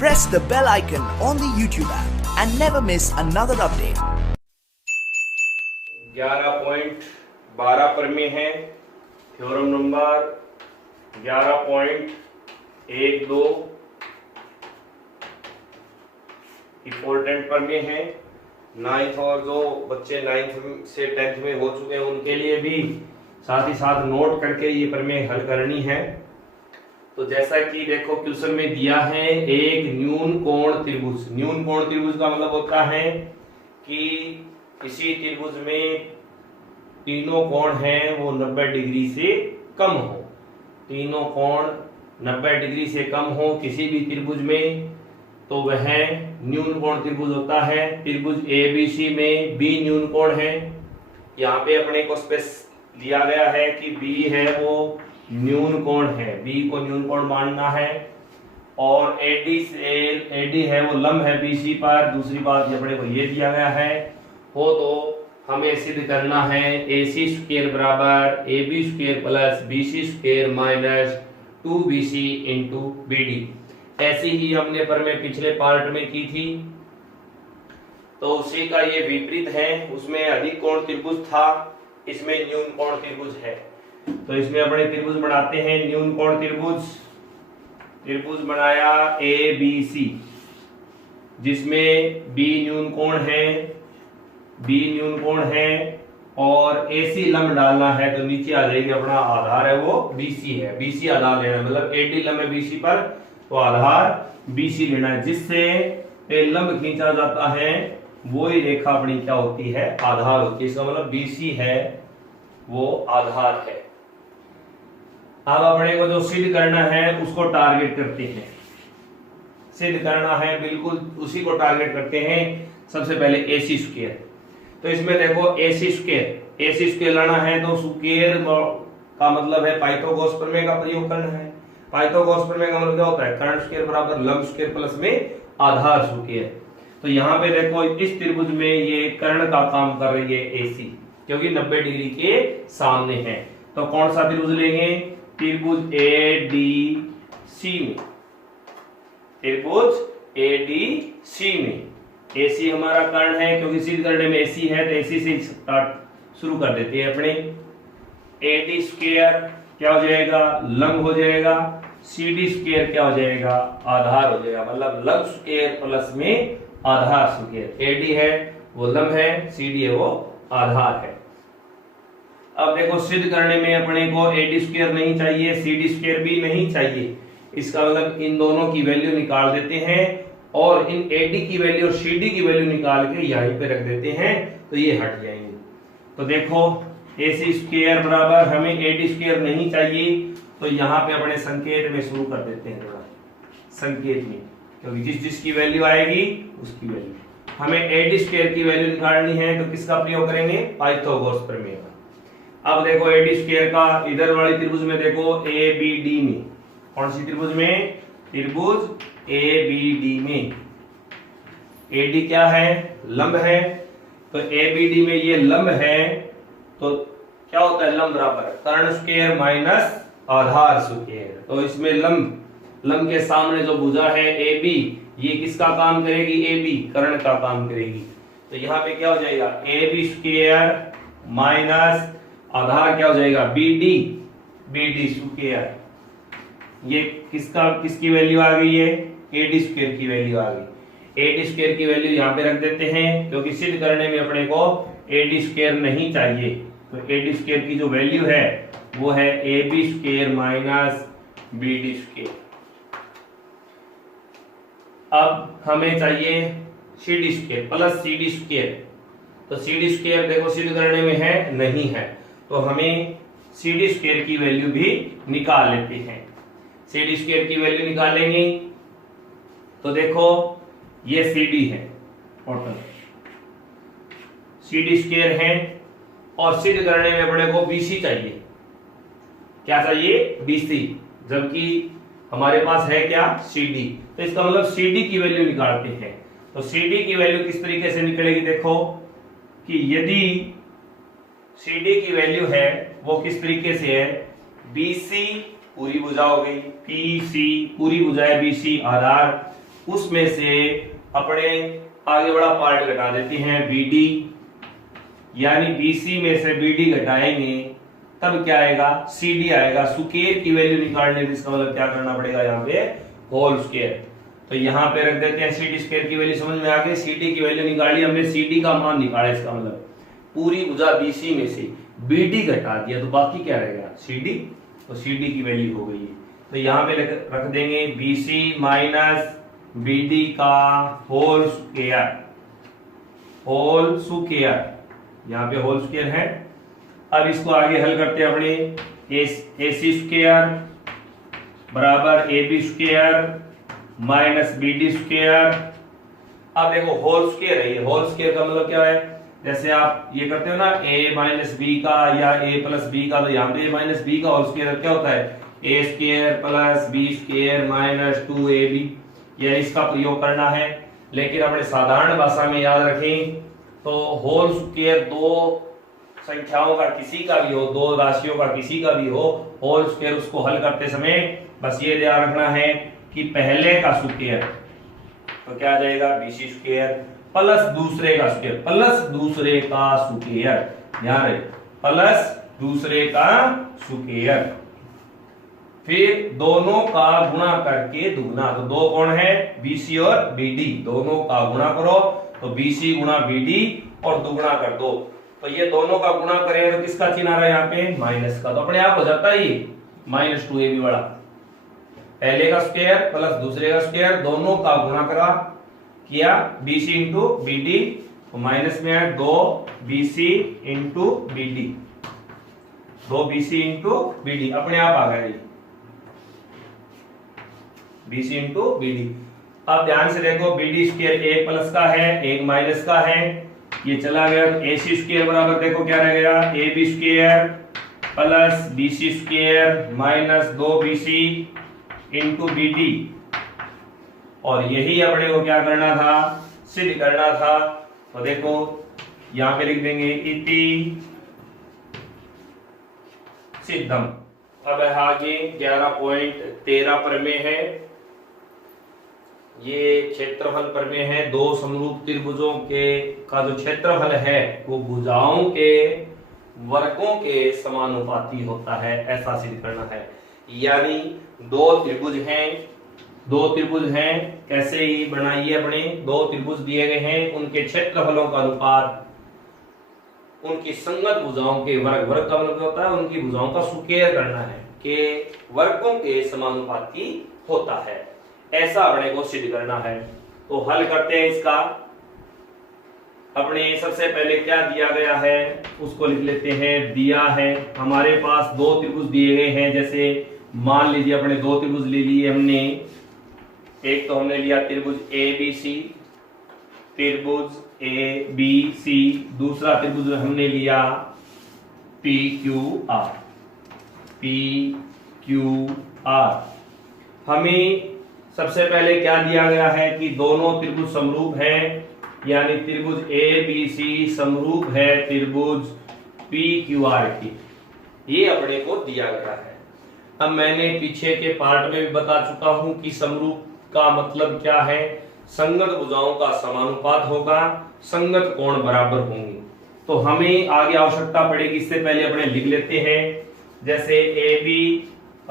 press the bell icon on the YouTube app and never miss another update. 11.12 पर में है theorem number 11.12 important पर में है। 9th और जो बच्चे 9th से 10th में हो चुके हैं उनके लिए भी साथ ही साथ नोट करके ये प्रमेय हल करनी है। तो जैसा कि देखो क्वेश्चन में दिया है एक न्यून कोण त्रिभुज। न्यून कोण त्रिभुज का मतलब होता है कि किसी त्रिभुज में तीनों कोण हैं वो 90 डिग्री से कम हो। तीनों कोण 90 डिग्री से कम हो किसी भी त्रिभुज में तो वह न्यून कोण त्रिभुज होता है। त्रिभुज ABC में B न्यून कोण है। यहाँ पे अपने को स्पेस लिया गया है कि B है वो न्यून कोण है, B को न्यून कोण मानना है। और AD है वो लंब है BC पर। दूसरी बात अपने को ये दिया गया है हो तो हमें सिद्ध करना है AC स्क्वायर बराबर AB square plus BC square minus 2BC into BD। ऐसी ही हमने प्रमेय पिछले पार्ट में की थी तो उसी का ये विपरीत है। उसमें अधिक कोण त्रिभुज था, इसमें न्यून कोण त्रिभुज है। तो इसमें अपने त्रिभुज बनाते हैं न्यून कोण त्रिभुज। त्रिभुज बनाया ABC जिसमें B न्यून कोण है, B न्यून कोण है और AC लंब डालना है तो नीचे आ जाएगी अपना आधार है वो BC है। BC आधार लेना है मतलब AD लंब है BC पर तो आधार BC लेना है। जिससे लंब खींचा जाता है वही रेखा अपनी क्या होती है आधार होती है। इसका मतलब BC है वो आधार है। अब अपने को जो सिद्ध करना है उसको टारगेट करते हैं। सिद्ध करना है बिल्कुल उसी को टारगेट करते हैं। सबसे पहले AC स्क्वायर। तो इसमें देखो AC स्क्वायर लाना है तो स्क्वायर का मतलब है पाइथागोरस प्रमेय का प्रयोग करना है। पाइथागोरस प्रमेय का मतलब क्या होता है कर्ण स्क्वायर बराबर लंब स्क्वायर प्लस में आधार स्क्वायर। तो यहाँ पे देखो इस त्रिभुज में ये कर्ण का काम कर रही है AC क्योंकि 90 डिग्री के सामने है। तो कौन सा त्रिभुज लेंगे त्रिभुज ADC में। त्रिभुज ADC में AC हमारा कर्ण है क्योंकि सिद्ध करने में AC है तो AC से स्टार्ट शुरू कर देते हैं अपने। AD स्क्वायर क्या हो जाएगा लंब हो जाएगा, CD स्क्वायर क्या हो जाएगा आधार हो जाएगा मतलब लंब स्क्वायर प्लस में आधार स्क्वायर। AD है वो लंब है, CD है वो आधार है। अब देखो सिद्ध करने में अपने को AD स्क्वायर नहीं चाहिए, CD स्क्वायर भी नहीं चाहिए। इसका मतलब इन दोनों की वैल्यू निकाल देते हैं और इन AD की वैल्यू और CD की वैल्यू निकाल के यहीं पे रख देते हैं तो ये हट जाएंगे। तो देखो AC स्क्वायर बराबर हमें AD स्क्वायर नहीं चाहिए तो यहाँ पे अपने संकेत में शुरू कर देते हैं थोड़ा संकेत में क्योंकि जिसकी वैल्यू आएगी उसकी वैल्यू। हमें AD स्क्वायर की वैल्यू निकालनी है तो किसका प्रयोग करेंगे पाइथागोरस प्रमेय का। अब देखो AD स्क्वायर का इधर वाली त्रिभुज में देखो ABD में। कौन सी त्रिभुज में त्रिभुज ABD में AD क्या है लंब है तो ABD में ये लंब है तो क्या होता है लंब बराबर कर्ण स्क्वायर माइनस आधार स्क्वायर। तो इसमें लंब के सामने जो भुजा है AB ये किसका काम करेगी AB कर्ण का काम करेगी। तो यहाँ पे क्या हो जाएगा AB स्क्वायर माइनस आधार क्या हो जाएगा BD स्क्वायर। ये किसकी वैल्यू आ गई है AD स्क्वायर की वैल्यू आ गई। AD स्क्वायर की वैल्यू यहाँ पे रख देते हैं क्योंकि सिद्ध करने में अपने को AD स्क्वायर नहीं चाहिए। तो AD स्क्वायर की जो वैल्यू है वो है AB square minus BD square. अब हमें चाहिए CD square plus CD square. तो CD स्क्वायर देखो सिद्ध करने में है नहीं है तो हमें CD स्क्वायर की वैल्यू भी निकाल लेते हैं। CD स्क्वायर की वैल्यू निकालेंगे तो देखो ये CD है टोटल CD स्क्वायर है और सिद्ध करने में अपने को BC चाहिए। क्या चाहिए BC जबकि हमारे पास है क्या CD। तो इसका मतलब CD की वैल्यू निकालते हैं। तो CD की वैल्यू किस तरीके से निकलेगी देखो कि यदि CD की वैल्यू है वो किस तरीके से है BC पूरी भुजा हो गई, PC पूरी भुजा है BC आधार उसमें से अपने आगे बड़ा पार्ट घटा देते हैं BD, यानी BC में से BD घटाएंगे तब क्या आएगा, CD आएगा। स्क्वायर की वैल्यू निकालने के इसका मतलब क्या करना पड़ेगा, यहाँ पे होल स्क्वायर। तो यहाँ पे रख देते हैं CD स्क्वायर की वैल्यू समझ में आ गई, CD की वैल्यू निकाली हमने, CD का मान निकाला, इसका मतलब पूरी भुजा BC में से BD घटा दिया तो बाकी क्या रहेगा, CD, तो CD की वैल्यू हो गई है। तो यहाँ पे रख देंगे BC माइनस BD का होल स्क्वायर, होल स्क्वायर, यहाँ पे होल स्क्वायर है। अब इसको आगे हल करते हैं अपने, AC स्क्वायर बराबर AB square minus BD square. अब देखो होल स्क्वायर है, ये होल स्क्वायर का मतलब क्या है, जैसे आप ये करते हो ना A माइनस B का या A प्लस B का, तो यहाँ पे A माइनस B का होल स्क्वायर क्या होता है, A square plus B square minus 2AB, ये इसका प्रयोग करना है। लेकिन अपने साधारण भाषा में याद रखें तो होल स्क्वायर दो संख्याओं का किसी का भी हो, दो राशियों का किसी का भी हो, होल स्क्वायर उसको हल करते समय बस ये ध्यान रखना है कि पहले का स्क्वायर तो क्या आ जाएगा, BC स्क्वायर प्लस दूसरे का स्क्वायर, प्लस दूसरे का स्क्वायर, ध्यान रहे प्लस दूसरे का स्क्वायर, फिर दोनों का गुणा करके दुगना। तो दो कौन है, BC और BD, दोनों का गुणा करो तो BC गुणा BD और दुगना कर दो। तो ये दोनों का गुणा करें तो किसका चिन्ह आ रहा है यहाँ पे, माइनस का, तो अपने आप हो जाता है ये माइनस 2AB बड़ा, पहले का स्क्वायर प्लस दूसरे का स्क्वायर, दोनों का गुणा करा किया BC इंटू BD, तो माइनस में है 2BC into BD, 2BC into BD, अपने आप आ गया ये BC इंटू BD। अब ध्यान से देखो BD स्क्वायर एक प्लस का है एक माइनस का है, ये चला गया। AC स्क्वायर बराबर देखो क्या रह गया, AB square plus BC square minus 2BC into BD, और यही अपने को क्या करना था, सिद्ध करना था। तो देखो यहां पे लिख देंगे इति सिद्धम। अब आगे 11.13 प्रमेय है, ये क्षेत्रफल प्रमेय है। दो समरूप त्रिभुजों के का जो क्षेत्रफल है वो भुजाओं के वर्गों के समानुपाती होता है, ऐसा सिद्ध करना है। यानी दो त्रिभुज हैं, कैसे ही बनाइए अपने, दो त्रिभुज दिए गए हैं, उनके क्षेत्रफलों का अनुपात उनकी संगत भुजाओं के वर्ग का मतलब होता है उनकी भुजाओं का स्क्वायर करना है, के वर्गों के समानुपाती होता है, ऐसा अपने को सिद्ध करना है। तो हल करते हैं इसका। अपने सबसे पहले क्या दिया गया है उसको लिख लेते हैं। दिया है हमारे पास दो त्रिभुज दिए गए हैं, जैसे मान लीजिए अपने दो त्रिभुज ले लिए हमने, एक तो हमने लिया त्रिभुज ABC, त्रिभुज ABC, दूसरा त्रिभुज हमने लिया PQR। हमें सबसे पहले क्या दिया गया है कि दोनों त्रिभुज समरूप हैं, यानी त्रिभुज ABC समरूप है त्रिभुज PQR की, ये अपने को दिया गया है। अब मैंने पीछे के पार्ट में भी बता चुका हूं कि समरूप का मतलब क्या है, संगत भुजाओं का समानुपात होगा, संगत कोण बराबर होंगे। तो हमें आगे आवश्यकता पड़ेगी, इससे पहले अपने लिख लेते हैं, जैसे AB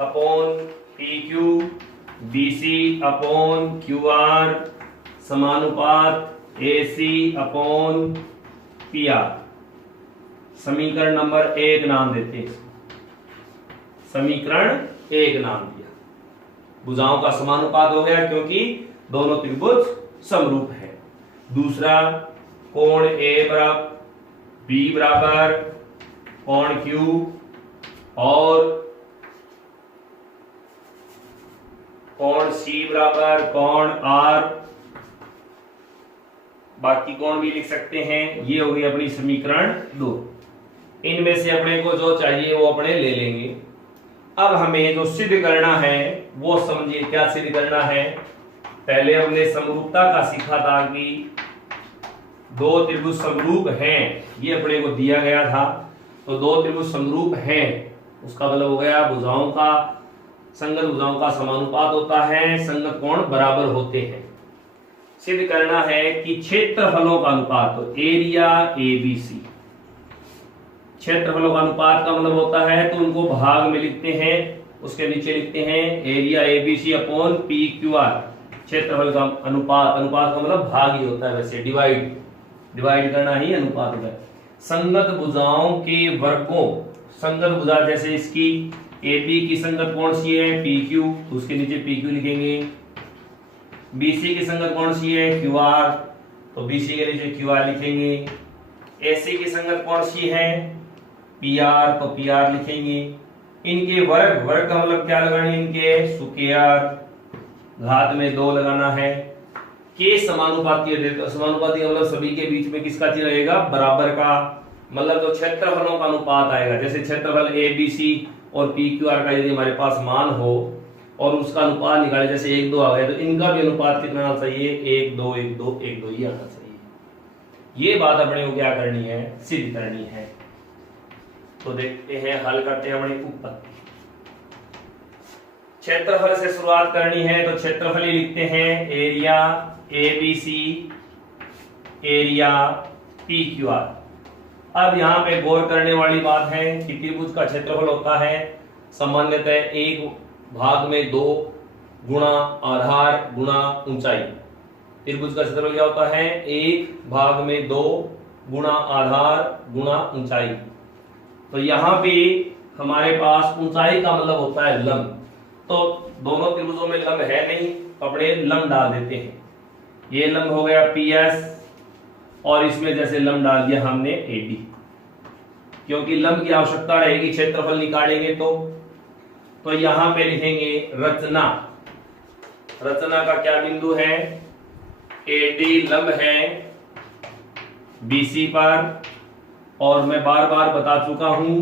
upon PQ, BC upon QR समानुपात AC upon PR। समीकरण नंबर 1 नाम देते हैं, समीकरण 1 नाम दिया। भुजाओं का समानुपात हो गया क्योंकि दोनों त्रिभुज समरूप है। दूसरा कोण A बराबर B बराबर कोण Q और कोण C बराबर कोण R, बाकी कोण भी लिख सकते हैं। ये हो गई अपनी समीकरण 2। इनमें से अपने को जो चाहिए वो अपने ले लेंगे। अब हमें जो सिद्ध करना है वो समझिए क्या सिद्ध करना है। पहले हमने समरूपता का सीखा था कि दो त्रिभुज समरूप हैं, ये अपने को दिया गया था। तो दो त्रिभुज समरूप हैं उसका मतलब हो गया भुजाओं का, संगत भुजाओं का समानुपात होता है, संगत कोण बराबर होते हैं। सिद्ध करना है कि क्षेत्रफलों का अनुपात, तो एरिया एबीसी, क्षेत्रफलों का अनुपात का मतलब होता है तो उनको भाग में लिखते हैं, उसके नीचे लिखते हैं area ABC upon P Q R. क्षेत्रफल का अनुपात, अनुपात का मतलब भाग ही होता है, वैसे डिवाइड करना ही अनुपात होता है। संगत भुजाओं के वर्गों, संगत भुजा जैसे इसकी AB की संगत कौन सी है, PQ, तो उसके नीचे PQ लिखेंगे। BC की संगत कौन सी है, QR, तो BC के नीचे QR लिखेंगे। AC की संगत कौन सी है, PR, तो PR लिखेंगे। इनके वर्ग, वर्ग का मतलब क्या लगानी है, इनके स्क्वायर, घात में 2 लगाना है। के समानुपाती, समानुपाती मतलब सभी के बीच में किसका चिन्ह रहेगा, बराबर का, मतलब जो क्षेत्रफलों का अनुपात आएगा, जैसे क्षेत्रफल ABC और PQR का यदि हमारे पास मान हो और उसका अनुपात निकाले, जैसे 1 2 आ गया, तो इनका भी अनुपात कितना आना चाहिए, 1 2 1 2 1 2 ही आना चाहिए। ये बात अपने को क्या करनी है, सिद्ध करनी है। तो देखते हैं, हल करते हैं अपनी उत्पत्ति। क्षेत्रफल से शुरुआत करनी है तो क्षेत्रफल ही लिखते हैं, एरिया ABC, एरिया PQR। अब यहाँ पे गौर करने वाली बात है कि त्रिभुज का क्षेत्रफल होता है सामान्यतः 1 भाग में 2 गुणा आधार गुणा ऊंचाई। त्रिभुज का क्षेत्रफल क्या होता है, 1 भाग में 2 गुणा आधार गुणा ऊंचाई। तो यहाँ पे हमारे पास ऊंचाई का मतलब होता है लंब, तो दोनों त्रिभुजों में लंब है नहीं, अपने लंब डाल देते हैं। ये लंब हो गया PS और इसमें जैसे लंब डाल दिया हमने AD, क्योंकि लंब की आवश्यकता रहेगी क्षेत्रफल निकालेंगे तो यहां पे लिखेंगे रचना। रचना का क्या बिंदु है, AD लंब है BC पर, और मैं बार बार बता चुका हूं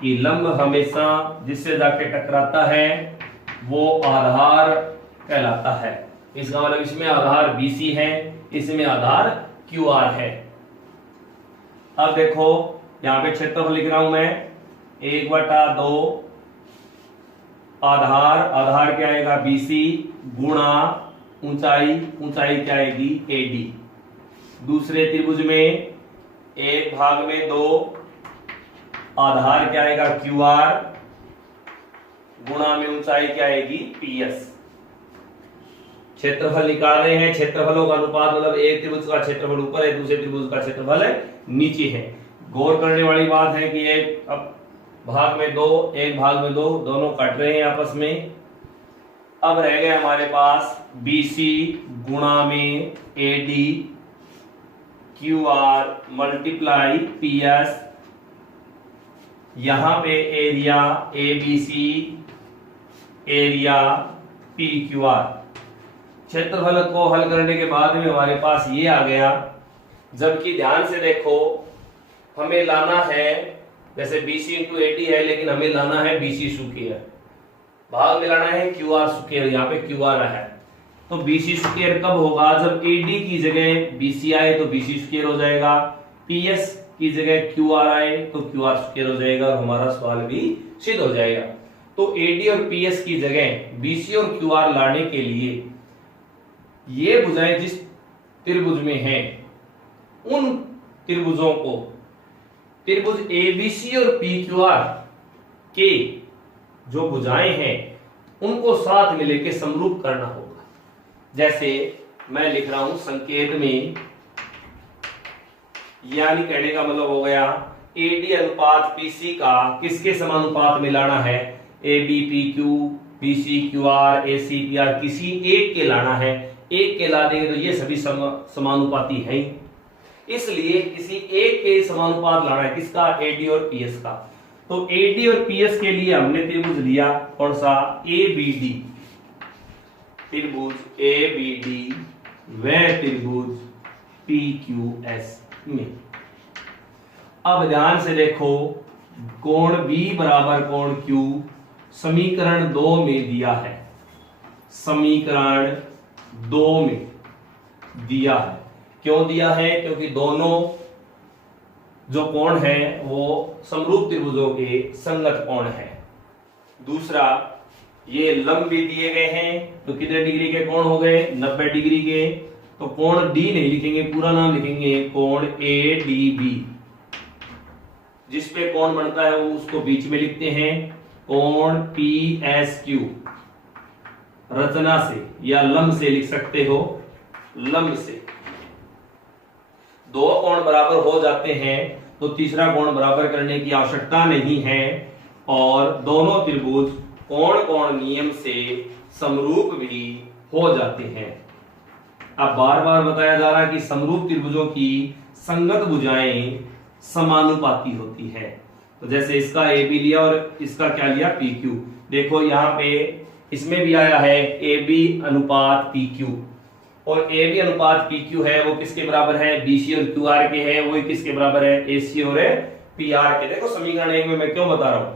कि लंब हमेशा जिससे जाके टकराता है वो आधार कहलाता है। इसका मतलब इसमें आधार BC है, इसमें आधार QR है। अब देखो यहां पे क्षेत्रफल लिख रहा हूं मैं, 1/2 आधार, आधार क्या आएगा BC गुणा ऊंचाई, ऊंचाई क्या आएगी AD। दूसरे त्रिभुज में 1 भाग में 2 आधार क्या आएगा QR गुणा में ऊंचाई क्या आएगी PS। क्षेत्रफल निकाल रहे हैं, क्षेत्रफलों का अनुपात मतलब एक त्रिभुज का क्षेत्रफल ऊपर है, दूसरे त्रिभुज का क्षेत्रफल नीचे है। गौर करने वाली बात है कि एक भाग में 2 1 भाग में 2 दोनों कट रहे हैं आपस में। अब रह गए हमारे पास BC गुणा में AD QR मल्टीप्लाई PS। यहां पे एरिया ABC, एरिया PQR। क्षेत्रफल को हल करने के बाद में हमारे पास ये आ गया, जबकि ध्यान से देखो हमें लाना है, जैसे BC इंटू AD है लेकिन हमें लाना है BC स्क्वायर, भाग में लाना है QR स्क्वायर, यहाँ पे QR है। तो BC स्क्वायर कब होगा, जब AD की जगह BC आए तो BC स्क्वायर हो जाएगा, PS की जगह QR आए तो QR स्क्वायर हो जाएगा, और हमारा सवाल भी सिद्ध हो जाएगा। तो AD और PS की जगह BC और QR लाने के लिए ये भुजाएं जिस त्रिभुज में हैं उन त्रिभुजों को त्रिभुज ABC और PQR के जो भुजाएं हैं उनको साथ में लेके समरूप करना होगा। जैसे मैं लिख रहा हूं संकेत में, यानी कहने का मतलब हो गया AD अनुपात PC का किसके समानुपात में लाना है, AB PQ BC QR AC PR, किसी एक के लाना है। एक के ला देंगे तो ये सभी समानुपाती हैं, इसलिए किसी एक के समानुपात लाना है, किसका, AD और PS का। तो AD और PS के लिए हमने त्रिभुज लिया कौन सा, ABD, त्रिभुज ABD व त्रिभुज PQS में। अब ध्यान से देखो, कोण B बराबर कोण Q समीकरण 2 में दिया है, समीकरण 2 में दिया है। क्यों दिया है, क्योंकि दोनों जो कोण है वो समरूप त्रिभुजों के संगत कोण है। दूसरा, ये लंब भी दिए गए हैं, तो कितने डिग्री के कोण हो गए, 90 डिग्री के। तो कोण डी नहीं लिखेंगे, पूरा नाम लिखेंगे कोण ADB। जिस पे कोण बनता है वो उसको बीच में लिखते हैं कोण PSQ। रचना से या लंब से लिख सकते हो, लंब से। दो कोण बराबर हो जाते हैं तो तीसरा कोण बराबर करने की आवश्यकता नहीं है, और दोनों त्रिभुज कोण कोण नियम से समरूप भी हो जाते हैं। अब बार बार बताया जा रहा है कि समरूप त्रिभुजों की संगत भुजाएं समानुपाती होती है। तो जैसे इसका AB लिया और इसका क्या लिया PQ। देखो यहाँ पे इसमें भी आया है AB अनुपात PQ, और AB अनुपात PQ है वो किसके बराबर है, BC और QR के है। वो किसके बराबर है, AC और PR के। देखो समीकरण 1 में मैं क्यों बता रहा हूँ,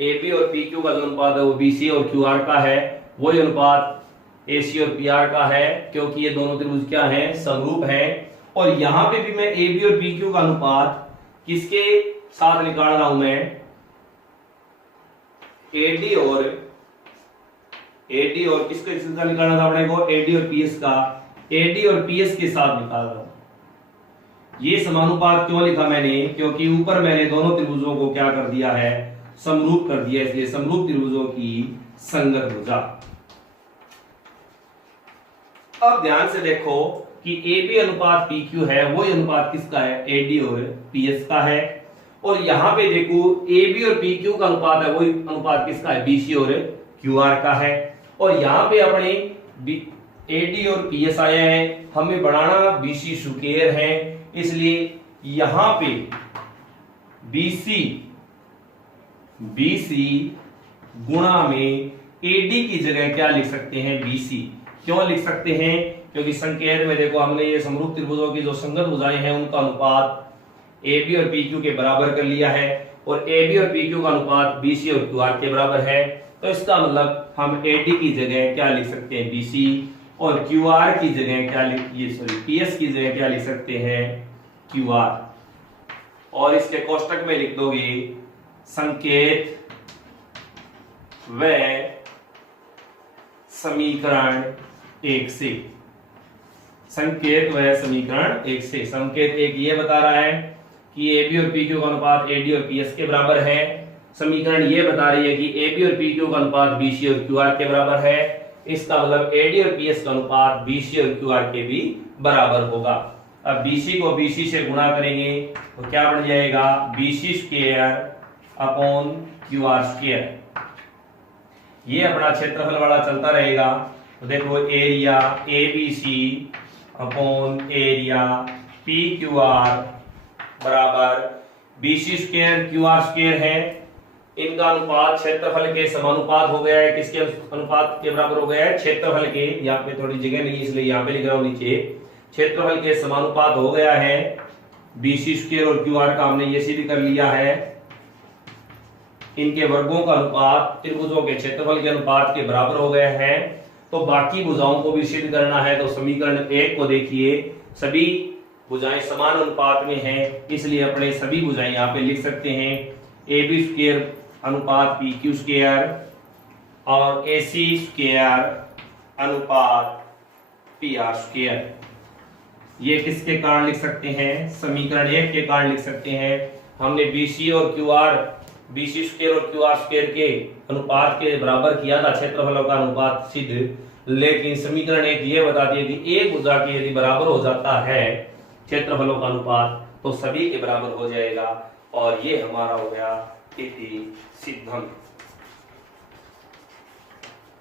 AB और PQ का जो अनुपात है वो BC और QR का है, वही अनुपात AC और PR का है, क्योंकि ये दोनों त्रिभुज क्या हैं, समरूप हैं। और यहां पे भी मैं AB और PQ का अनुपात किसके साथ निकाल रहा हूं, मैं AD और किसके साथ निकालना था अपने को, AD और PS का, AD और PS के साथ निकाल रहा हूं। ये समानुपात क्यों लिखा मैंने, क्योंकि ऊपर मैंने दोनों त्रिभुजों को क्या कर दिया है, समरूप कर दिया, इसलिए समरूप त्रिभुजों की संगत भुजा। अब ध्यान से देखो कि AB अनुपात PQ है, वही अनुपात किसका है, AD और PS का है। और यहां पे देखो AB और PQ का अनुपात है, वही अनुपात किसका है, BC और QR का है। और यहां पे अपने AD और PS आया है, हमें बढ़ाना BC स्क्वायर है, इसलिए यहां पे BC गुणा में AD की जगह क्या लिख सकते हैं, BC। क्यों लिख सकते हैं, क्योंकि संकेत में देखो हमने ये समरूप त्रिभुजों की जो संगत भुजाएं हैं उनका अनुपात AB और PQ के बराबर कर लिया है, और AB और PQ का अनुपात BC और QR के बराबर है। तो इसका मतलब हम AD की जगह क्या लिख सकते हैं, BC, और QR की जगह क्या PS की जगह क्या लिख सकते हैं, QR। और इसके कोष्टक में लिख दोगे संकेत व समीकरण 1 से। संकेत व समीकरण 1 से। संकेत 1 ये बता रहा है कि AB और PQ का अनुपात AD और PS के बराबर है। समीकरण ये बता रही है कि AB और PQ का अनुपात BC और QR के बराबर है। इसका मतलब AD और PS का अनुपात BC और QR के भी बराबर होगा। अब BC को BC से गुणा करेंगे तो क्या बन जाएगा, BC square upon QR square. ये अपना क्षेत्रफल वाला चलता रहेगा। तो देखो area ABC upon area PQR बराबर BC स्क्वायर QR स्क्वायर है। इनका अनुपात क्षेत्रफल के समानुपात हो गया है। किसके अनुपात के बराबर हो गया है, क्षेत्रफल के। यहाँ पे थोड़ी जगह नहीं इसलिए यहाँ पे लिख रहा हूं नीचे, क्षेत्रफल के समानुपात हो गया है। BC स्क्वायर और QR का हमने ये सिद्ध कर लिया है। इनके वर्गों का अनुपात त्रिभुजों के क्षेत्रफल के अनुपात के बराबर हो गए हैं। तो बाकी भुजाओं को भी सिद्ध करना है। तो समीकरण 1 को देखिए, सभी भुजाएं समान अनुपात में हैं, इसलिए अपने सभी भुजाएं यहाँ पे लिख सकते हैं। AB स्क्वायर अनुपात PQ स्क्वायर और AC स्क्वायर अनुपात PR स्क्वायर। ये किसके कारण लिख सकते हैं, समीकरण 1 के कारण लिख सकते हैं। हमने BC और QR, BC स्क्वायर और QR स्क्वायर के अनुपात के बराबर किया था क्षेत्रफलों का अनुपात सिद्ध, लेकिन समीकरण 1 ये बताती है कि एक भुजा के यदि बराबर हो जाता है क्षेत्रफलों का अनुपात तो सभी के बराबर हो जाएगा। और ये हमारा हो गया इति सिद्धम।